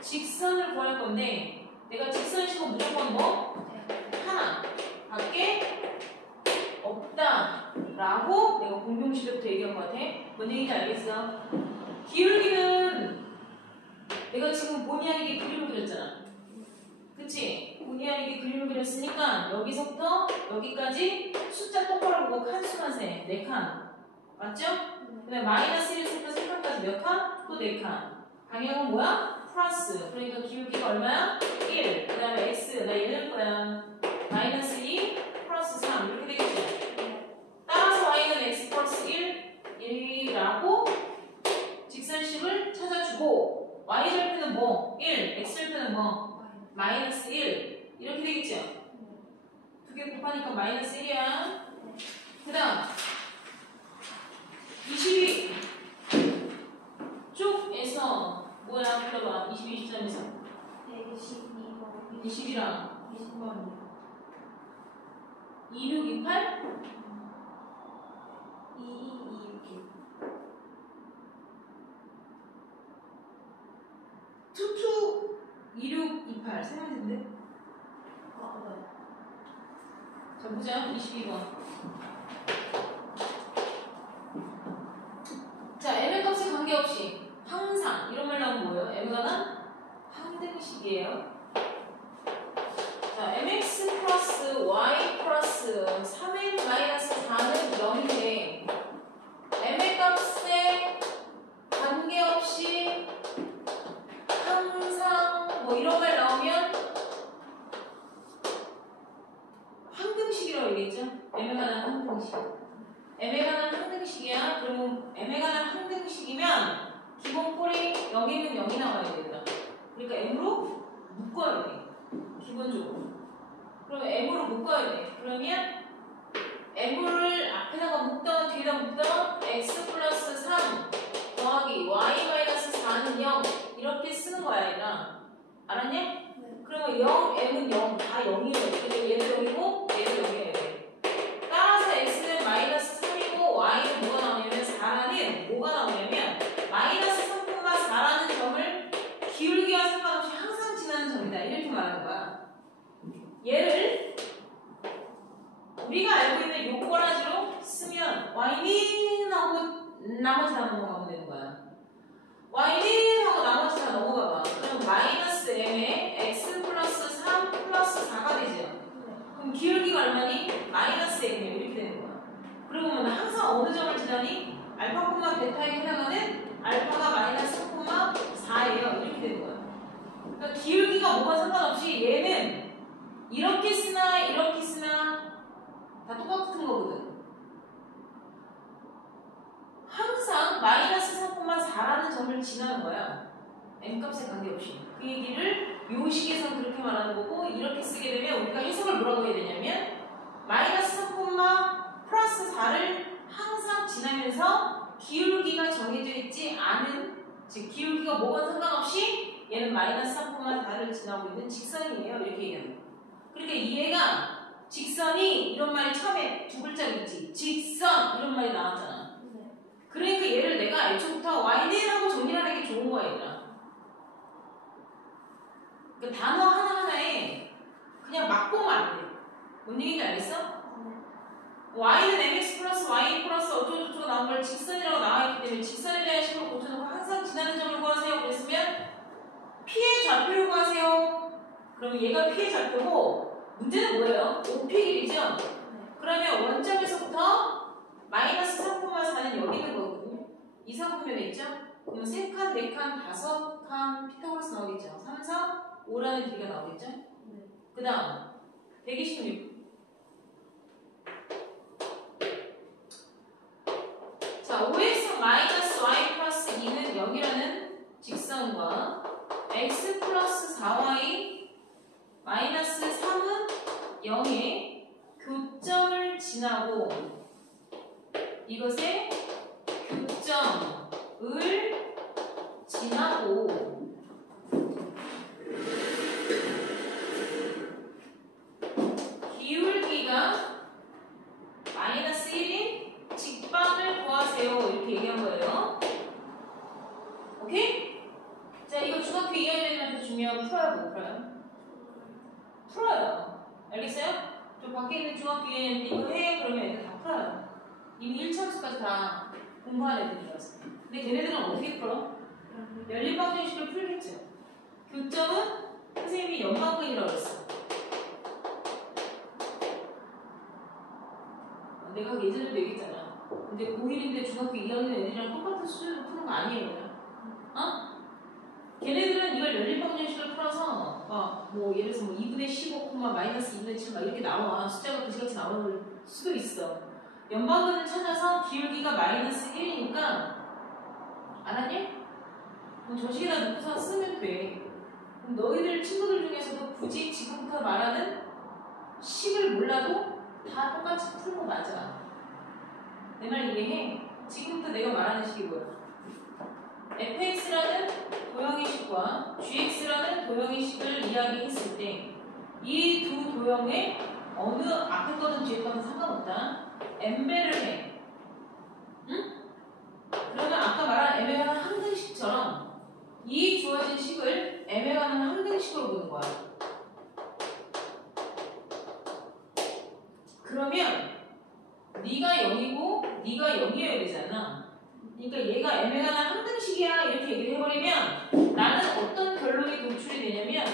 직선을 구할 건데 내가 직선식은 무조건 뭐? 하나 밖에 없다 라고 내가 공동식부터 얘기한 것 같아. 뭔 얘기인지 알겠어? 기울기는 내가 지금 본의 아니게 그림을 그렸잖아. 그치? 본의 아니게 그림을 그렸으니까 여기서부터 여기까지 숫자 똑바로 보고 칸 수만 세. 4칸 맞죠? 그 다음에 마이너스 1에서부터 3칸까지 몇 칸? 또 4칸. 방향은 뭐야? 플러스. 그러니까 기울기가 얼마야? 1. 그 다음에 x. 나 얘는 거야. 마이너스 2 플러스 3 이렇게 되겠지. 따라서 y는 x 플러스 1이라고 직선식을 찾아주고 y절편은 뭐? 1. x절편은 뭐? 마이너스 1 이렇게 되겠죠. 두 개 곱하니까 마이너스 1이야. 그 다음 22 쪽에서 뭐야? 불러봐. 22, 23에서 122번 20이랑 20번 26, 28? 2226 투투 26, 28 세 명인데? 네. 자 보자. 22번. 자 m의 값에 관계없이 항상 이런 말 나오면 뭐예요? m가는 항등식이에요. 자 mx 플러스 y 플러스 3n 마이너스 4는 0인데 m의 값에 관계없이 항상 뭐 이런 말 나오면 항등식이라고 얘기했죠? m에 관한 항등식. m에 관한 항등식이야. 그러면 m에 관한 항등식이면 기본 꼴이 0이면 0이 나와야 된다. 그러니까 m으로 묶어야 돼. 기본적으로. 그럼 m으로 묶어야 돼. 그러면 m을 앞에다가 묶던 뒤에다 묶던 x 플러스 3 더하기 y 마이너스 4는 0 이렇게 쓰는 거야 얘들아. 알았냐? 네. 그러면 0, m은 0, 다 0이에요. 그래서 얘도 0이고 얘도 0이에요. 따라서 x는 마이너스 3이고 y는 뭐가 나오냐면 4라는 뭐가 나오냐면 마이너스 3,4라는 점을 기울기와 상관없이 항상 지나는 점이다. 이렇게 말하는 거야. 얘를 우리가 알고 있는 요 꼬라지로 쓰면 y는 하고 나머지 다 넘어가면 되는 거야. y는 하고 나머지 다 넘어가봐. 그럼 마이너스 m에 x 플러스 3 플러스 4가 되죠. 그럼 기울기가 얼마니? 마이너스 m이에요. 이렇게 되는 거야. 그러면 항상 어느 점을 지나니? 알파 콤마 베타에 해당하는 알파가 마이너스 3,4예요. 이렇게 되는 거야. 그러니까 기울기가 뭐가 상관없이 얘는 이렇게 쓰나 이렇게 쓰나 다 똑같은 거거든. 항상 마이너스 3,4라는 점을 지나는 거야. m값에 관계없이. 그 얘기를 요 식에서는 그렇게 말하는 거고 이렇게 쓰게 되면 우리가 해석을 뭐라고 해야 되냐면 마이너스 3, 플러스 4를 항상 지나면서 기울기가 정해져 있지 않은 즉 기울기가 뭐건 상관없이 얘는 마이너스 3, 4를 지나고 있는 직선이에요. 이렇게 얘기하는 거야. 그러니까 이해가 직선이 이런 말이 처음에 두 글자 있지. 직선 이런 말이 나왔잖아. 그러니까 얘를 내가 애초부터 y는 하고 정리하는 게 좋은 거야 얘들아. 그 단어 하나하나에 그냥 막 보면 안 돼. 뭔 얘기인지 알겠어? y는 mx 플러스 y 플러스 어쩌고저쩌고 나온 걸 직선이라고 나와있기 때문에 직선에 대한 식으로 고쳐놓고 항상 지나는 점을 구하세요. 그랬으면 p의 좌표를 구하세요. 그럼 얘가 p의 좌표고 문제는 뭐예요? 5p 길이죠? 그러면 원점에서부터 마이너스 3,4는 여기 있는 거거든요. 이상분면에 있죠? 그럼 3칸, 4칸, 5칸 피타고라스 나오겠죠? 3, 4, 5라는 길이가 나오겠죠? 그 다음 126 자, 5x 마이너스 y 플러스 2는 0이라는 직선과 x 플러스 4y 마이너스 3은 0의 교점을 지나고 이것의 교점을 지나고 기울기가 마이너스 1인 직방을 구하세요. 이렇게 얘기한 거예요. 오케이? 자, 이거 중학교 2학년한테 주면 풀어요, 못 풀어요? 풀어요. 알겠어요? 저 밖에 있는 중학교 2학년한테 이거 해? 그러면 애들 다 풀어요. 이미 1차수까지 다 공부한 애들이라서. 근데 걔네들은 어떻게 풀어? 연립방정식을 풀겠죠. 교점은 선생님이 연방근이라고 했어. 내가 예전에도 얘기했잖아. 근데 고1인데 중학교 2학년 애들이랑 똑같은 수준으로 푸는 거 아니에요. 어? 걔네들은 이걸 연립방정식을 풀어서 뭐 예를 들어서 뭐 2분의 15, 마이너스 2분의 7 막 이렇게 나와. 숫자가 그지같이 나오는 수도 있어. 연방근을 찾아서 기울기가 마이너스 1이니까 알았니? 그럼 저식에다 넣고서 쓰면 돼. 그럼 너희들 친구들 중에서도 굳이 지금부터 말하는 식을 몰라도 다 똑같이 푸는 거 맞아. 내 말 이해해? 지금부터 내가 말하는 식이 뭐야? fx라는 도형의 식과 gx라는 도형의 식을 이야기했을 때 이 두 도형의 어느 앞에 거든 뒤에 거든 상관없다. n배를 해. 응? 그러면 아까 말한 m에 관한 항등식처럼 이 주어진 식을 m에 관한 항등식으로 보는 거야. 그러면 네가 0이고 네가 0이어야 되잖아. 그러니까 얘가 m에 관한 항등식이야 이렇게 얘기를 해버리면 나는 어떤 결론이 도출이 되냐면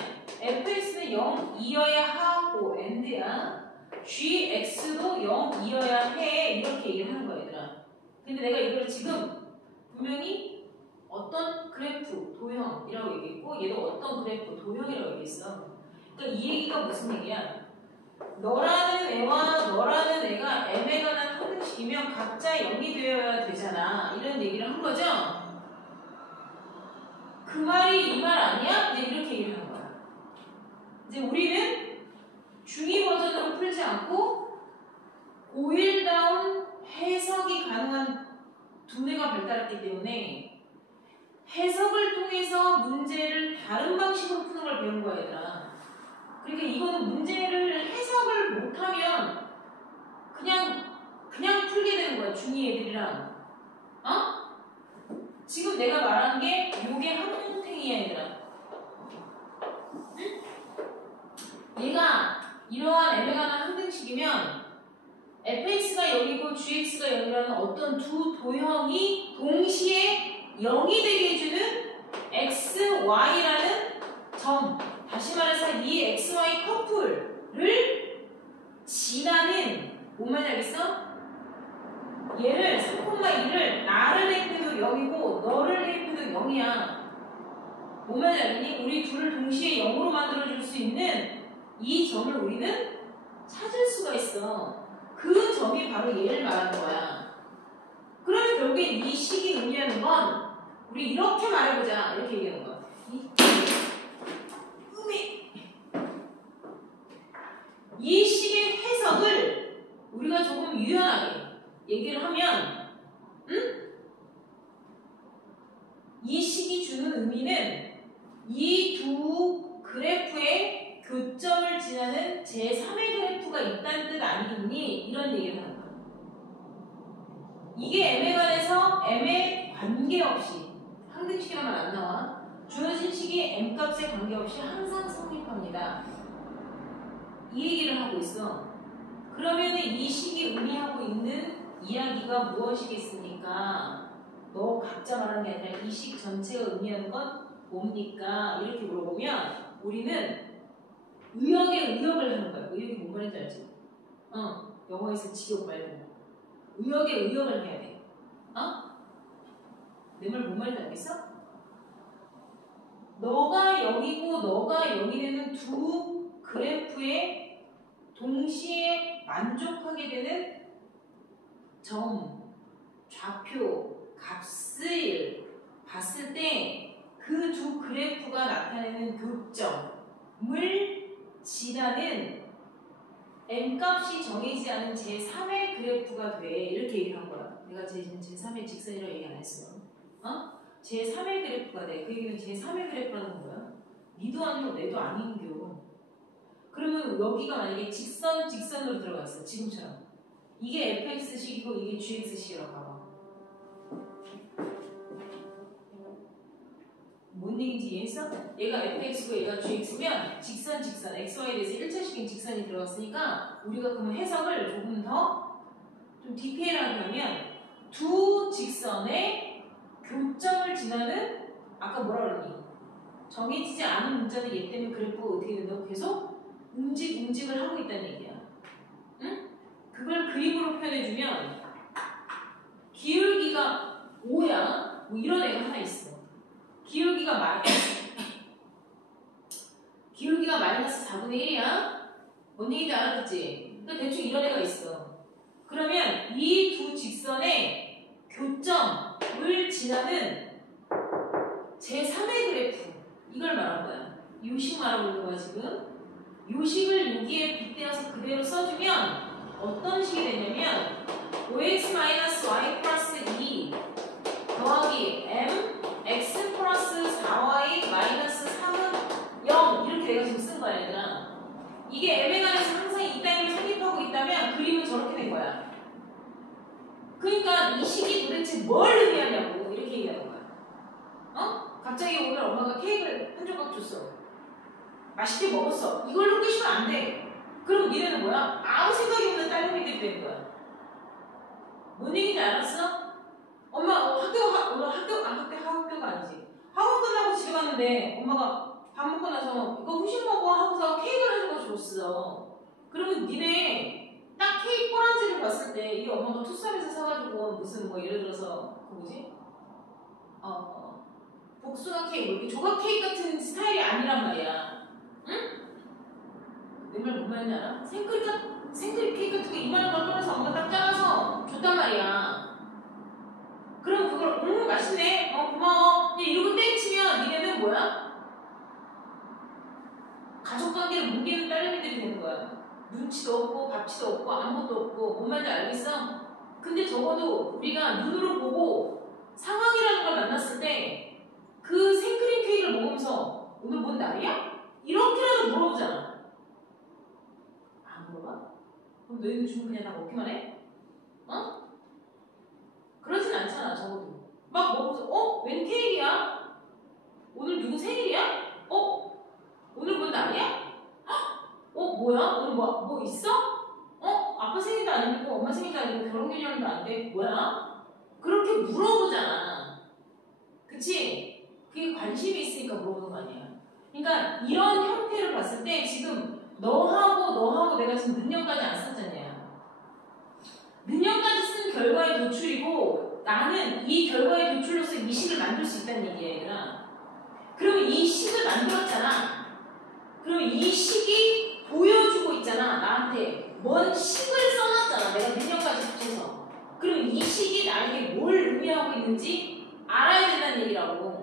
fx는 0이어야 하고 and야 gx도 0이어야 해 이렇게 얘기를 하는 거야 얘들아. 근데 내가 이걸 지금 분명히 어떤 그래프 도형이라고 얘기했고 얘도 어떤 그래프 도형이라고 얘기했어. 그러니까 이 얘기가 무슨 얘기야? 너라는 애와 너라는 애가 m에 관한 항등식이면 각자 0이 되어야 되잖아. 이런 얘기를 한 거죠? 그 말이 이 말 아니야? 이제 이렇게 얘기를 하는 거야. 이제 우리는 중2 버전으로 풀지 않고 고1다운 해석이 가능한 두뇌가 발달했기 때문에 해석을 통해서 문제를 다른 방식으로 푸는 걸 배운 거야 얘들아. 그러니까 이거는 문제를 해석을 못하면 그냥 풀게 되는 거야 중2 애들이랑. 지금 내가 말한 게 요게 항등이야 얘들아. 응? 얘가 이러한 m에 관한 항등식이면 fx가 0이고 gx가 0이라는 어떤 두 도형이 동시에 0이 되게 해주는 x, y라는 점, 다시 말해서 이 x, y 커플을 지나는 뭔 말인지 알겠어? 얘를 3,2를 나를 대입해도 0이고 너를 대입해도 0이야. 뭔 말인지 알겠니? 우리 둘을 동시에 0으로 만들어줄 수 있는 이 점을 우리는 찾을 수가 있어. 그 점이 바로 얘를 말하는 거야. 그러면 결국엔 이 식이 의미하는 건 우리 이렇게 말해보자. 이렇게 얘기하는 거야. 이 식의 해석을 우리가 조금 유연하게 얘기를 하면 이 식이 주는 의미는 이 두 그래프의 교점을 지나는 제3의 그래프가 있다는 뜻 아니겠니? 이런 얘기를 하는 거야. 이게 m에 관해서 m에 관계없이 항등식이라면 안 나와. 주어진 식이 m값에 관계없이 항상 성립합니다. 이 얘기를 하고 있어. 그러면 이 식이 의미하고 있는 이야기가 무엇이겠습니까? 너 각자 말하는 게 아니라 이 식 전체가 의미하는 건 뭡니까? 이렇게 물어보면 우리는 의역에 의역을 하는 거야. 의역이 뭔 말인지 알지? 영어에서 지역 말고 의역에 의역을 해야 돼. 내 말 뭔 말인지 알겠어? 너가 0이고 너가 0이 되는 두 그래프에 동시에 만족하게 되는 점, 좌표, 값을 봤을 때 그 두 그래프가 나타내는 교점을 지나는 m값이 정해지지 않은 제3의 그래프가 돼. 이렇게 얘기한 거야. 내가 지금 제3의 직선이라고 얘기 안 했어. 제3의 그래프가 돼. 그 얘기는 제3의 그래프라는 건 뭐야? 니도 아니고 내도 아닌겨. 그러면 여기가 만약에 직선으로 들어갔어. 지금처럼. 이게 fx식이고 이게 gx식이라고 봐봐. 뭔 얘기인지 이해했어? 얘가 fx고 얘가 gx면 직선 xy에 대해서 1차식인 직선이 들어갔으니까 우리가 그러면 해석을 조금 더 좀 디테일하게 하면 두 직선의 교점을 지나는 아까 뭐라 그러니? 정해지지 않은 문자들 얘 때문에 그래프가 어떻게 된다고 계속 움직을 하고 있다는 얘기야. 응? 그걸 그림으로 표현해주면 기울기가 5야. 뭐 이런 애가 하나 있어. 기울기가 마이너스 4분의 1이야. 뭔 얘기인지 알아듣지? 그러니까 대충 이런 애가 있어. 그러면 이 두 직선의 교점을 지나는 제3의 그래프 이걸 말한 거야. 요식 말하고 있는 거야 지금. 요식을 여기에 빗대어서 그대로 써주면 어떤 식이 되냐면 5x-y 플러스 2 더하기 m x 플러스 4y 마이너스 3은 0 이렇게 내가 지금 쓴 거야 얘들아. 이게 m에 관해서 항상 이 따위를 성립하고 있다면 그림은 저렇게 된 거야. 그러니까 이 식이 도대체 뭘 의미하냐고 이렇게 얘기하는 거야. 어? 갑자기 오늘 엄마가 케이크를 한 조각 줬어. 맛있게 먹었어. 이걸로 끝이면 안 돼. 그럼 니네는 뭐야? 아무 생각이 없는 딸내미들이 되는 거야. 뭔 얘기인지 알았어? 엄마 오늘 학교가 아니지. 학원 끝나고 집에 갔는데 엄마가 밥 먹고 나서 이거 후식 먹어 하고서 케이크를 한 조각 줬어. 그러면 니네 딱 케이크 꼬랑지를 봤을 때 이 엄마가 투썸에서 사가지고 무슨 뭐 예를 들어서 그 뭐지? 복숭아 케이크, 이렇게 조각 케이크 같은 스타일이 아니란 말이야. 응? 내 말 뭔 말인지 알아? 생크림 케이크 같은 거 이만한 걸 꺼내서 엄마가 딱 잘라서 줬단 말이야. 그럼 그걸 맛있네. 고마워. 그냥 이러고 땡치면 니네는 뭐야? 가족관계를 뭉개는 딸내미들이 되는 거야. 눈치도 없고 밥치도 없고 아무것도 없고 뭔 말인지 알겠어? 근데 적어도 우리가 눈으로 보고 상황이라는 걸 만났을 때 그 생크림 케이크를 먹으면서 오늘 뭔 날이야? 이렇게라도 물어보잖아. 안 물어봐? 그럼 너희는 주면 그냥 다 먹기만 해? 어? 그러진 않잖아 적어도. 막 먹어서 웬 케이크야? 오늘 누구 생일이야? 오늘 뭔 날이야? 뭐야? 오늘 뭐 있어? 아빠 생일도 아니고 엄마 생일도 아니고 결혼기념일도 안 돼? 뭐야? 그렇게 물어보잖아. 그치? 그게 관심이 있으니까 물어보는 거 아니야. 그러니까 이런 형태를 봤을 때 지금 너하고 내가 지금 능력까지 안 썼잖냐. 능력까지 쓴 결과의 도출이고 나는 이 결과의 도출로서 이 식을 만들 수 있다는 얘기야 얘들아. 그러면 이 식을 만들었잖아. 그러면 이 식이 보여주고 있잖아. 나한테 뭔 식을 써놨잖아. 내가 능력까지 붙여서. 그럼 이 식이 나에게 뭘 의미하고 있는지 알아야 된다는 얘기라고.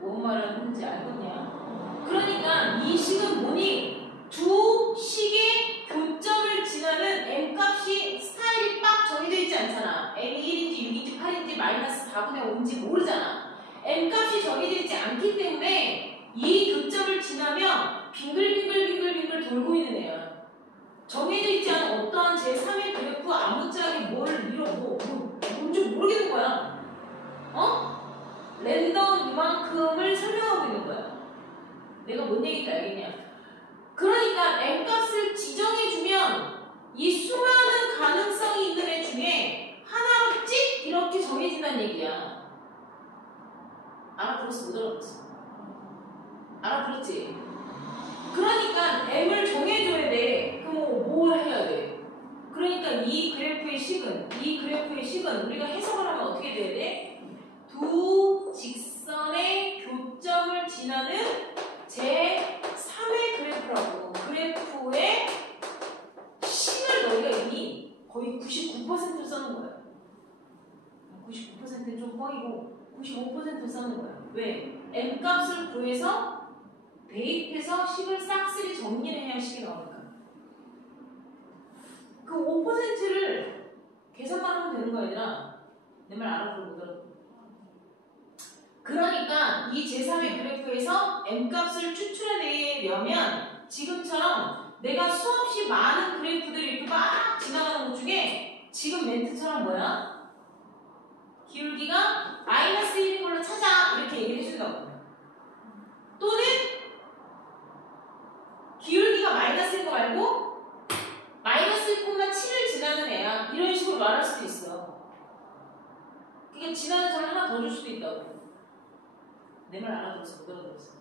뭔 말하는지 알겠냐? 그러니까 이 식은 뭐니? 두 식의 교점을 지나는 m값이 스타일이 빡 정해져 있지 않잖아. m이 1인지 6인지 8인지 마이너스 4분의 5인지 모르잖아. m값이 정해져 있지 않기 때문에 이 교점을 지나면 빙글빙글 돌고 있는 애야. 정해져 있지 않은 어떠한 제3의 그래프 아무짝에 뭘 이뤄 뭔지 모르겠는 거야. 랜덤 이만큼을 설명하고 있는 거야. 내가 뭔 얘기인지 알겠냐? 그러니까 m값을 지정해주면 이 수많은 가능성이 있는 애 중에 하나로 찍 이렇게 정해진다는 얘기야. 알아들었어? 못 알아들었어? 알아들었지? 그러니까 m을 정해줘야 돼. 그럼 뭘 해야 돼? 그러니까 이 그래프의 식은 우리가 해석을 하면 어떻게 돼야 돼? 두 직선의 교점을 지나는 제3의 그래프라고. 그래프의 식을 너희가 이미 거의 99%를 써는 거야. 99%는 좀 뻥이고 95%를 써는 거야. 왜? m값을 구해서 대입해서 식을 싹쓸이 정리를 해야 식이 나오니까. 그 5%를 계산만 하면 되는 거야 얘들아. 내 말 알아들어 못 알아들어? 그러니까 이 제3의 그래프에서 m값을 추출해내려면 지금처럼 내가 수없이 많은 그래프들이 이렇게 막 지나가는 것 중에 지금 멘트처럼 뭐야? 기울기가 마이너스 1인 걸로 찾아 이렇게 얘기를 해준다고. 또는 기울기가 마이너스인 거 말고 마이너스 1,7을 지나는 애야 이런 식으로 말할 수도 있어. 그러니까 지나는 점을 하나 더 줄 수도 있다고. 내 말 알아들었어? 못 알아들었어?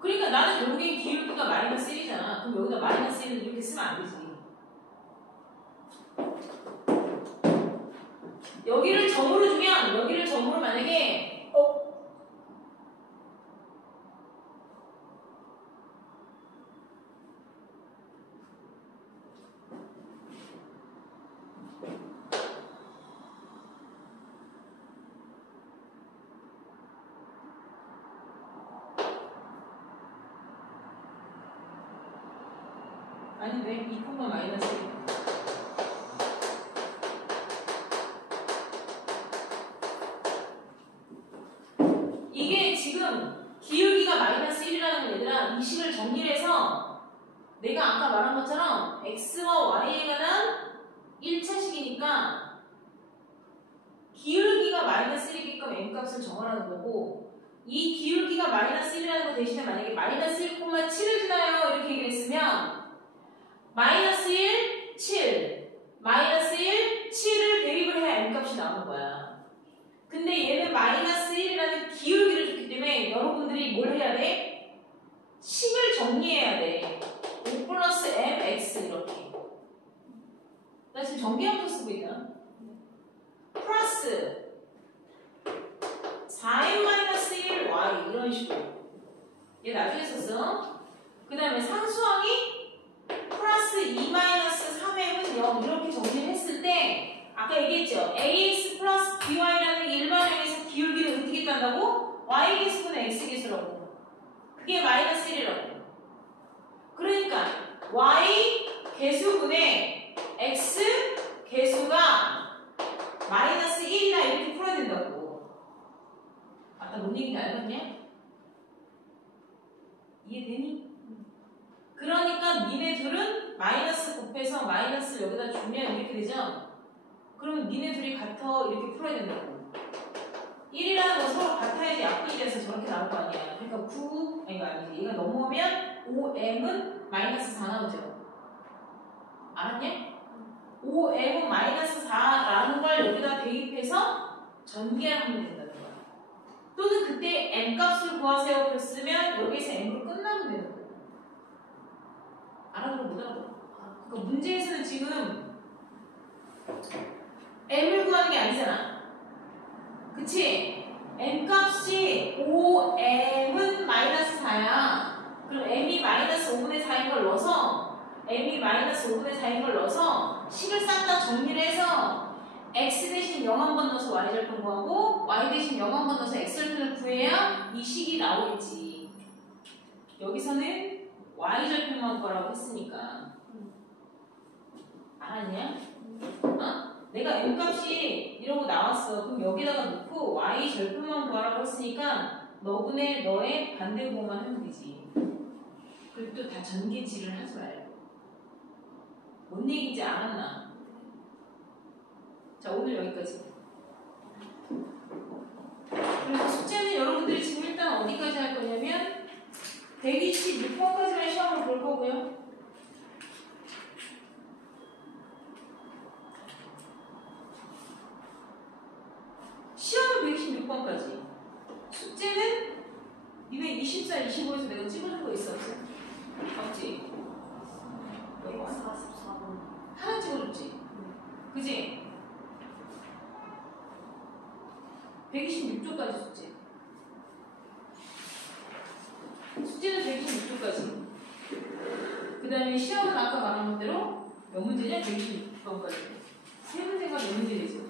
그러니까 나는 결국엔 기울기가 마이너스 1이잖아. 그럼 여기다 마이너스 1을 이렇게 쓰면 안 되지. 여기를 점으로 주면 여기를 점으로 만약에 아닌데 2, 마이너스 1. 이게 지금 기울기가 마이너스 1이라는 얘들아 이 식을 정리를 해서 내가 아까 말한 것처럼 x와 y에 관한 1차식이니까 기울기가 마이너스 1이게끔 m값을 정하라는 거고 이 기울기가 마이너스 1이라는 거 대신에 만약에 마이너스 1,7을 지나요 이렇게 얘기를 했으면 마이너스 1, 7 마이너스 1, 7을 대입을 해야 m값이 나오는 거야. 근데 얘는 마이너스 1이라는 기울기를 줬기 때문에 여러분들이 뭘 해야 돼? 식을 정리해야 돼. 5 플러스 mx 이렇게. 나 지금 정비함수 쓰고 있나? 플러스 4n 마이너스 1 y 이런 식으로. 얘 나중에 썼어. 그 다음에 상수항이 플러스 2 마이너스 3m은 0 이렇게 정리를 했을 때 아까 얘기했죠? ax 플러스 by라는 일반형에서 기울기를 어떻게 딴다고? y계수분의 x계수라고. 그게 마이너스 1이라고. 그러니까 y 계수분의 x 계수가 마이너스 1이다 이렇게 풀어야 된다고. 아까 뭔 얘기인지 알겠냐? 이해되니? 그러니까 니네 둘은 마이너스 곱해서 마이너스 여기다 주면 이렇게 되죠? 그러면 니네 둘이 같아 이렇게 풀어야 된다고. 1이라는 거 서로 같아야지 약분이 돼서 저렇게 나올 거 아니야. 그러니까 9, 아니 이거 아니지. 얘가 넘어오면 5m은 마이너스 4 나오죠. 알았냐? 5m은 마이너스 4라는 걸 여기다 대입해서 전개하면 된다는 거야. 또는 그때 m값을 구하세요 그랬으면 여기서 m으로 끝나면 되는 거야. 알아들어 못 알아들어? 그러니까 문제에서는 지금 m을 구하는 게 아니잖아. 그치? m값이 5m은 마이너스 4야. 그럼 m이 마이너스 5분의 4인 걸 넣어서 m이 마이너스 5분의 4인 걸 넣어서 식을 싹 다 정리를 해서 x 대신 0 한 번 넣어서 y절편 구하고 y 대신 0 한 번 넣어서 x절편을 구해야 이 식이 나오겠지. 여기서는 y절편만 구하라고 했으니까. 알았냐? 어? 내가 m값이 이러고 나왔어. 그럼 여기다가 놓고 y절편만 구하라고 했으니까 너분의 너의 반대부호만 하면 되지. 그리고 또 다 전개질을 하지 말고. 뭔 얘기인지 알았나? 자, 오늘 여기까지. 그래서 숙제는 여러분들이 지금 일단 어디까지 할 거냐면 126번까지만 시험을 볼 거고요. 시험은 126번까지. 숙제는 니네 24, 25에서 내가 찍어준 거 있어 없어? 없지? 144번. 하나 찍어줬지? 그지? 126조까지 숙제. 숙제는 126조까지. 그 다음에 시험은 아까 말한 대로 몇 문제냐? 126번까지. 세 문제가 몇 문제 되죠?